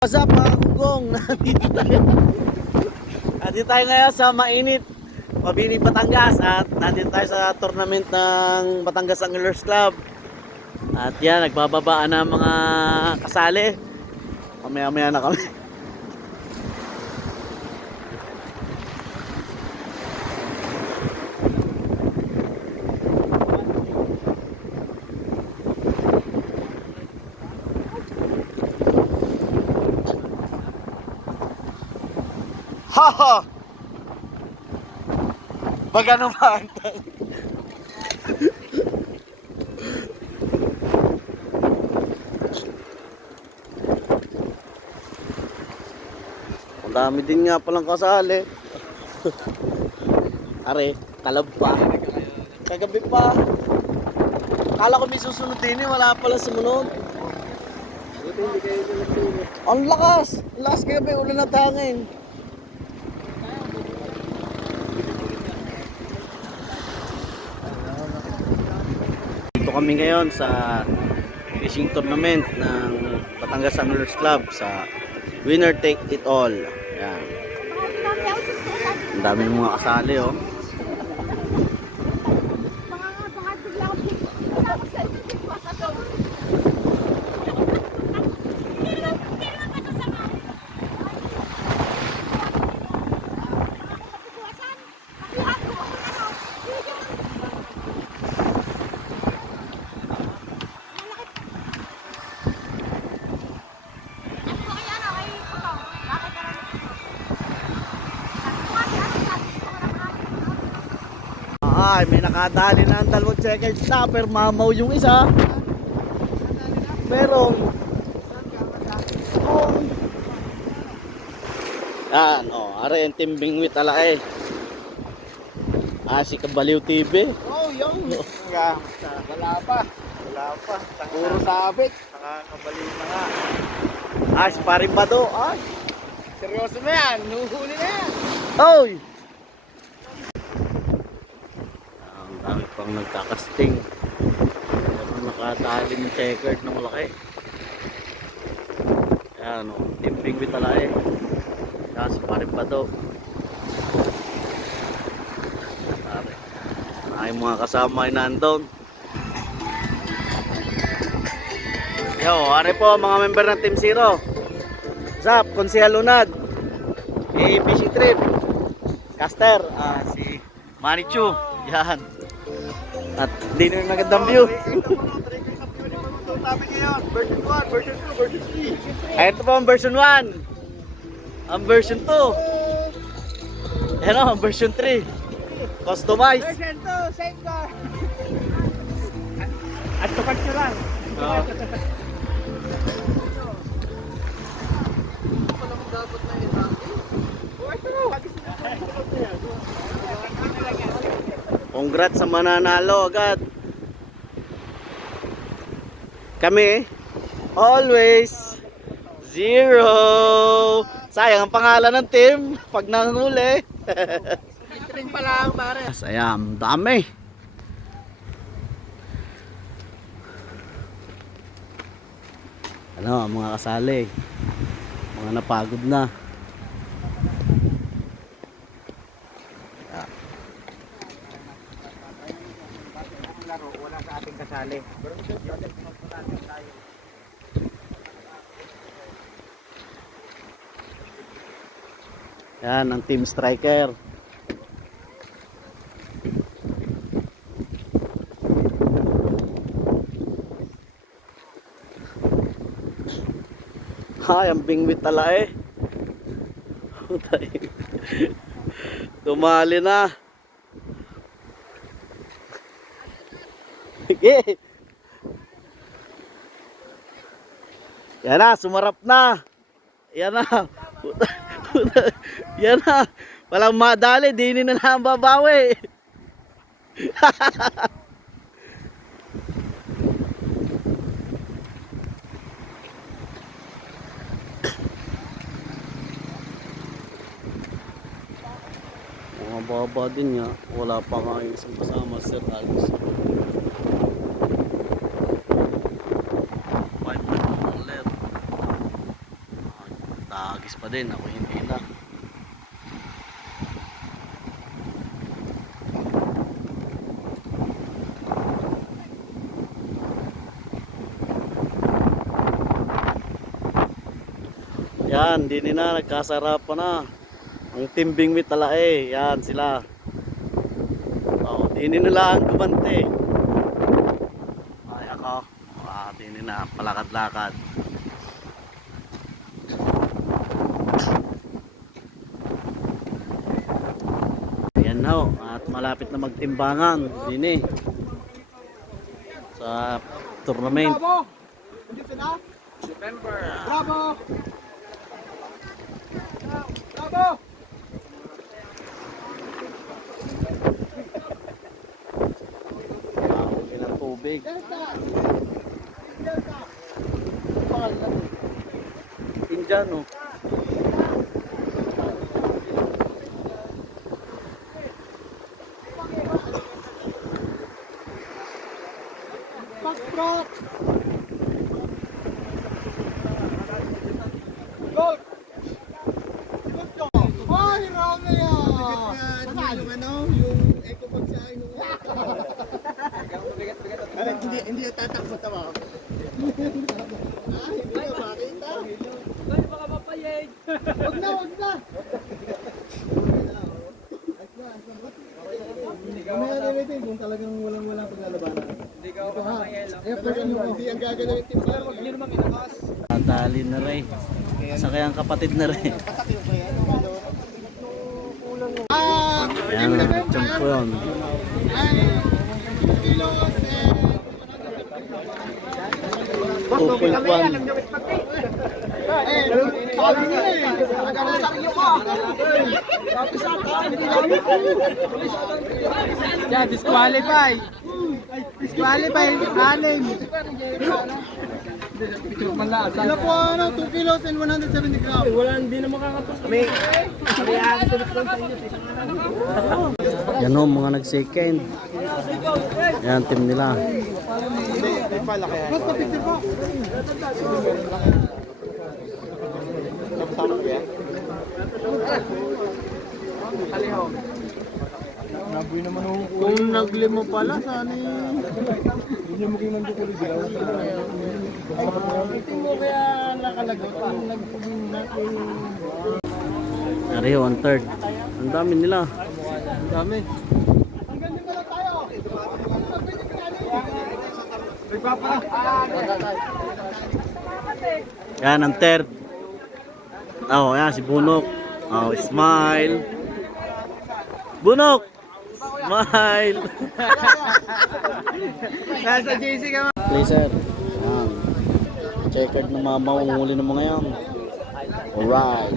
What's up mga kugong? Nandito tayo. Nandito tayo ngayon sa mainit. Mabini, Batangas. At nandito tayo sa tournament ng Batangas Anglers Club. At yan, nagbababaan na mga kasali. Mamaya-maya na kami. Ha ha! Baga naman. Ang dami din nga palang kasali. Are, talab pa. Kagabi pa. Kala ko may susunod din eh, wala pala sumunod. Ang lakas! Ang lakas kagabi, ulan at hangin. Kami ngayon sa fishing tournament ng Batangas Anglers Club sa Winner Take It All. Yan. Ang dami ng mga kasali oh. Ay, may nakadali na ang dalawang checkered stopper. Mamaw yung isa. Merong. Oh. Yan, oh. Are yung timbing with ala eh. Ah, si Kabaliw TV. Oh, yung. Nga, wala pa. Wala pa. Puro sabit. Nakakabali na nga. Ah, si Paring Bado. Ay. Seryoso na yan. Nuhuli na yan. Oy! Dami pang nagkakasting. Meron nakatali ng checkered na malaki. Ayan o, timping with talae. Kaya si parin pa daw. Ay mga kasama ay nandun. Yo, are po mga member ng Team Zero. Zap, Konsehal Lunad. Eh, fishing trip. Caster, ah, si Manichu. Yan. At di na yung magandang view. Version 1, version 2, version 3. Ay, ito po ang version 1. Ang version 2. Ayan o, ang version 3. Customized. Version 2, same car. At tukat nyo lang. Oo. Congrats sa mananalo agad. Kami, always zero. Sayang ang pangalan ng team pag nanguli. Rin pa lang, pare. Sayang, dami. Ano, mga kasali. Mga napagod na. laro, wala sa ating kasali. Yan, ang team striker. Hay, ang bingwit tala eh. Tumali na. Sige. Yan na, sumarap na. Yan na. Yan na. Walang madali, dini na lang babawi. Mga baba din niya. Wala pa nga isang kasama, Sir Alex. Tagis pa din. Ako hindi na. Yan, di na nagkasarapan na. Ang timbing with talae, yan sila. Oh, di nila ang gumante. Ay ako, ah, di na palakad-lakad. Yan ho, at malapit na magtimbangan din eh. Sa tournament. Bravo! Bravo! Bravo! Mahuli ng tubig. Delta! Goal! Ay, Romeo! Saan? Yung ano, yung eco pag sa akin. Ano, hindi, hindi yung tatakbo tawa ako. Ah, hindi ka makita. Ay, baka mapayag. Wag na, wag na! Na natin kung talagang walang-walang paglalabanan. Hindi ka. Effort ano, hindi ang gagalawin niyo naman inakas. Nadali na rin. Sa kayang kapatid na rin. Yan, champion. Open one. Sabi niya eh. Nagkakasaryo ka. Tapos ata, hindi namin. Yeah, disqualify. Disqualify, anim. Sila po ano, 2 kilos and 170 grams. Wala, hindi na makakatos. May, Yan ho, mga nag-second. Yan, team nila. Mas pa-picture po. Kung naglimo pala, sana Hindi mo kayo nandito ko Tingin mo kaya nakalagot. Kung nagpugin natin. Nari, one third. Ang dami nila. Ang dami. Hanggang dito lang tayo. Nagpapa. Yan, ang third. Oh, yan, si Bunok. Oh, smile. Bunok! Smile! Nasa JC ka Blazer. Yan. Checkered na mama, umuli ng mga yan. Alright.